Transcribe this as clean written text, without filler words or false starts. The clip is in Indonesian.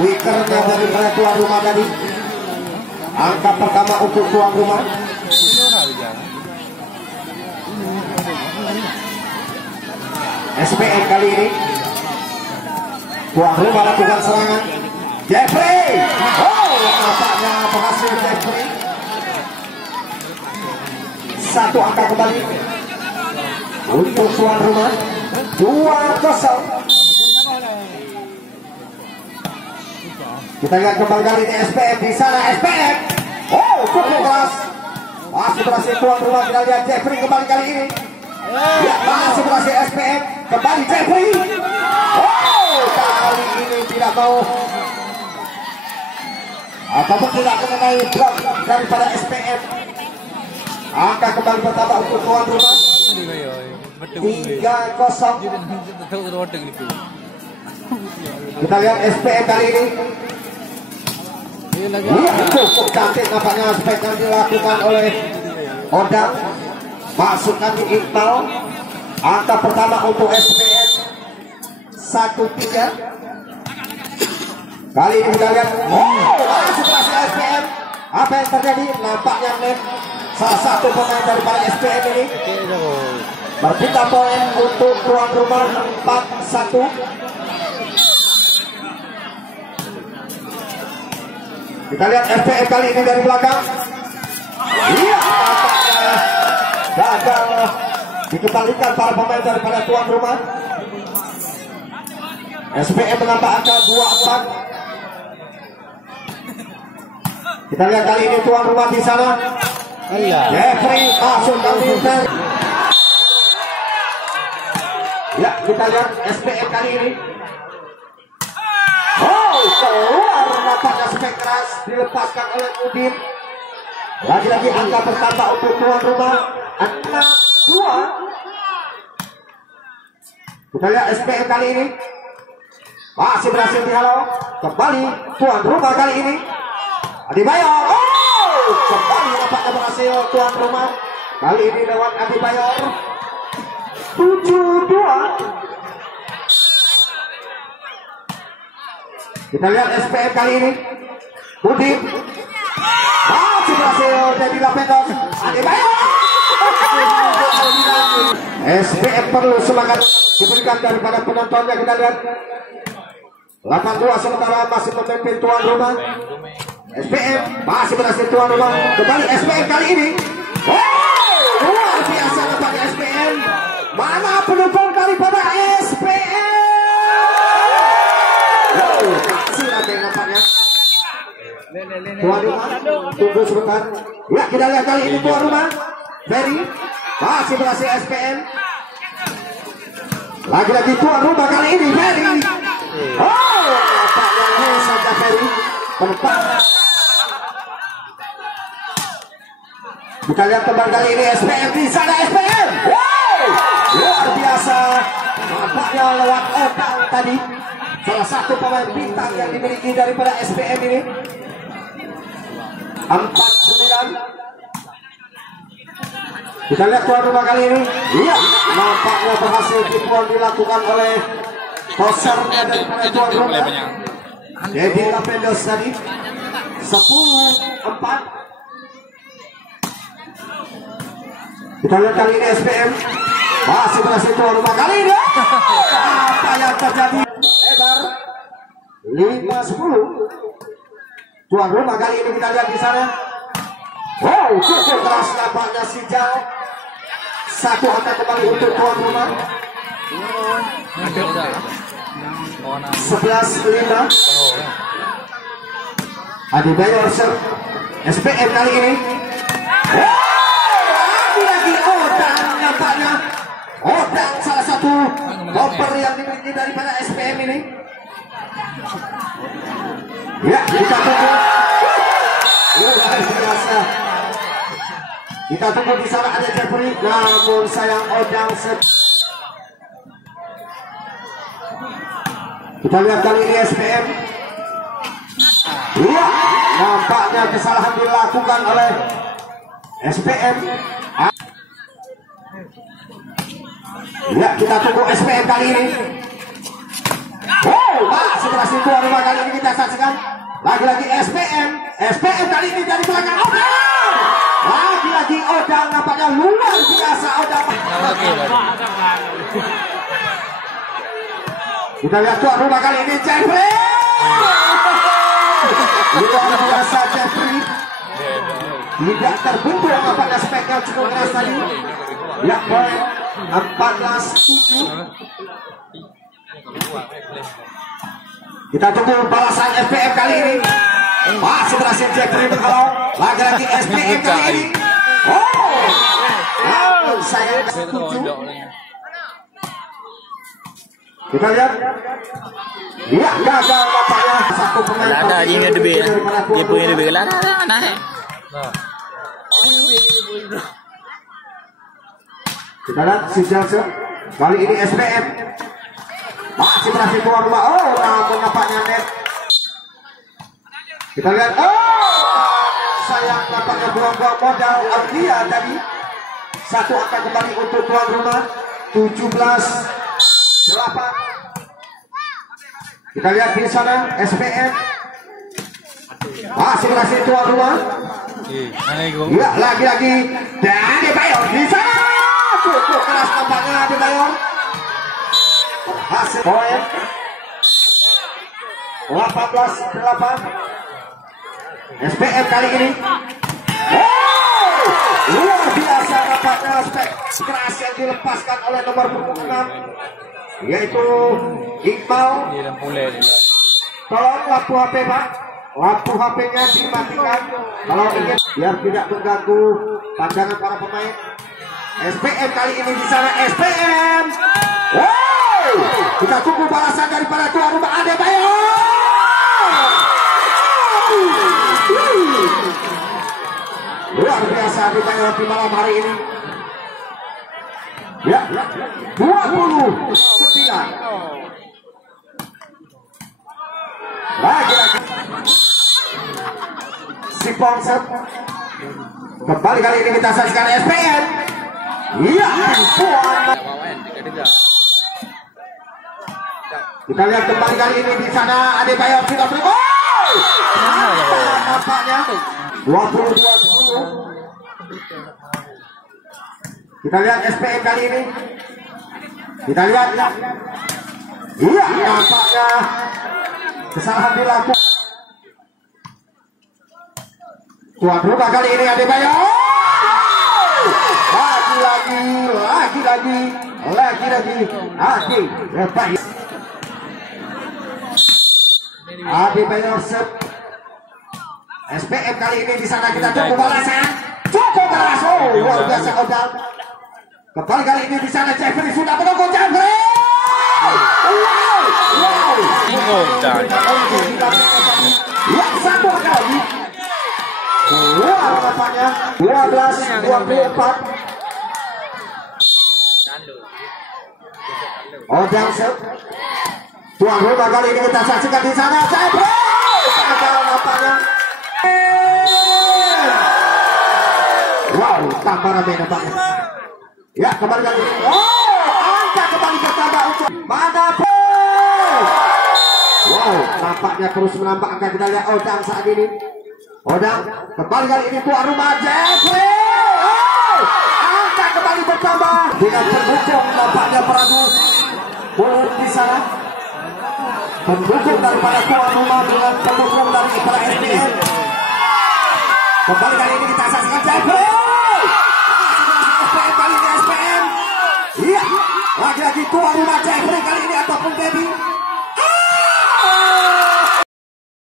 Wikernya dari tuan rumah tadi. Angka pertama untuk tuan rumah. SPM kali ini tuan rumah lakukan serangan. Jeffrey, oh nampaknya berhasil Jeffrey. Satu angka kembali untuk tuan rumah. 2-0. Kita lihat kembali kali ini SPM di sana. SPM, oh cukup keras. Masih berhasil tuan rumah. Kita lihat Jeffrey kembali kali ini. Ya, masih berhasil SPM. Kembali Jeffrey. Oh, kali ini tidak mau. Apapun tidak mengenai blok daripada SPM. Angka kembali pertama untuk tuan rumah. 3-0. Kita lihat SPM kali ini. Cukup cantik nampaknya aspek yang dilakukan oleh Odang. Masukkan di Iqbal. Angka pertama untuk SPM 1-3. Kali ini kita lihat, oh masih berhasil SPM. Apa yang terjadi? Nampaknya salah satu pemain daripada SPM ini berpindah poin untuk tuan rumah 4-1. Kita lihat SPM kali ini dari belakang. Iya, nampaknya gagal dikembalikan para pemain daripada tuan rumah. SPM menambah angka 2-4. Kita lihat kali ini tuan rumah di sana. Jeffrey masuk ke Winter. Ya, kita lihat SPM kali ini. Oh, keluar nampaknya spek keras dilepaskan oleh Udin. Lagi-lagi angka pertama untuk tuan rumah 6-2. Kita lihat SPM kali ini masih berhasil dihalau. Kembali tuan rumah kali ini Adibayor. Oh, kembali nampaknya berhasil tuan rumah. Kali ini lewat Adibayor. 7-2. Kita lihat SPM kali ini. Udin masih berhasil jadi Lapendos. Adibayor. SPM perlu semangat diberikan daripada penontonnya. Kita lihat 8-2 sementara masih memimpin tuan rumah. SPM masih berhasil tuan rumah. Kembali SPM kali ini. Oh, luar biasa nampaknya SPM. Mana pendukung daripada SPM? Oh, kasih lagi nampaknya. Tuan rumah tunggu sebentar. Ya, kita lihat kali ini tuan rumah. Ferry masih berhasil SPM. Lagi-lagi tuan rumah kali ini Ferry. Oh, nampaknya saja Ferry penempatan. Kita lihat kembali kali ini SPM di sana. SPM, wow, luar biasa. Nampaknya lewat Odang tadi, salah satu pemain bintang yang dimiliki daripada SPM ini. 4-9. Kita lihat tuan rumah kali ini. Iya, nampaknya berhasil tipuan dilakukan oleh tosernya daripada tuan rumah. Jadi Lapendos tadi 10-4. Kita lihat kali ini SPM masih berhasil tuan rumah kali ini. Apa yang terjadi? Lebar 5-10. Tuan rumah kali ini kita lihat di sana. Wow, cukup keras nampaknya si Jal. Satu angka kembali untuk tuan rumah. 11-5. Adibayor SPM kali ini. Lagi Odang nampaknya. Odang salah satu bomber yang dimiliki daripada SPM ini. Ya, kita tunggu. Luar biasa. Kita tunggu di sana ada Jeffrey. Namun sayang Odang. Kita lihat kali ini SPM. Iya, nampaknya kesalahan dilakukan oleh SPM. Ya, kita tunggu SPM kali ini. Oh, masih setelah tuan rumah kali ini kita saksikan lagi-lagi SPM kali ini dari belakang Odang. Lagi-lagi Odang nampaknya luar biasa Odang. Kita lihat tuan rumah kali ini Jeffrey. Luar biasa Jeffrey. Tidak terbentuk nampaknya speknya cukup keras tadi. Ya poin 14-7. Kita tunggu balasan SPM kali ini. Masih berhasil Jeffrey berhalau. Lagi-lagi SPM kali ini. Oh, saya setuju. Kita lihat. Ya, gagal bapaknya satu pemain. Ada dia lebih. Dia punya lebih lah. Nah. Kita lihat si Johnson. Kali ini SPM. Masih berhasil tuan rumah. Oh, namun nampaknya net. Kita lihat. Oh, sayang nampaknya buang-buang modal Aulia tadi. Satu angka kembali untuk tuan rumah. 17-8. Kita lihat di sana SPM. Masih berhasil tuan rumah. Ya, lagi-lagi. Dan Adebayor di sana. Cukup keras nampaknya Adebayor. Hasil poin 18-8. SPM kali ini. Oh, luar biasa nampaknya spek keras yang dilepaskan oleh nomor punggung 6 yaitu Iqbal. Tolong lampu HP Pak, lampu HP-nya dimatikan kalau ingin biar tidak mengganggu pandangan para pemain. SPM kali ini di sana SPM. Wow, kita tunggu balasan daripada tuan rumah Adebayor. Luar biasa Adebayor di malam hari ini. Ya, 29. Lagi-lagi si Pongset. Kembali kali ini kita saksikan SPM. Iya, kita lihat kembali kali ini di sana Adebayor sudah beri. Oh, nampaknya 22-10. Kita lihat SPM kali ini. Kita lihat. Iya, nampaknya kesalahan dilakukan. Tuan rumah kali ini Adebayor. Lagi-lagi. Adebayor set. SPM kali ini di sana kita tunggu balasan. Cukup keras. Oh, luar biasa Odal. Kembali kali ini di sana Jeffrey sudah menunggu Jeffrey. Wow. Yang satu kali. Luar nampaknya 12-24. Odal set. Tuan rumah kali ini kita saksikan di sana Jeffrey. Gagal nampaknya. Wow, tambah ramai nampaknya. Ya, kembali kali ini. Oh, angka kembali bertambah untuk Madapur. Wow, nampaknya terus menambah angka. Kita lihat Odang saat ini. Odang, kembali kali ini tuan rumah Jeffrey. Oh, angka kembali bertambah. Dengan pendukung nampaknya Pragus Mulut di sana. Pendukung daripada tuan rumah dengan pendukung dari para SPM. Kembali kali ini kita saksikan Jeffrey. SPM kali ini SPM. Iya, lagi-lagi tuan rumah Jeffrey kali ini ataupun Baby.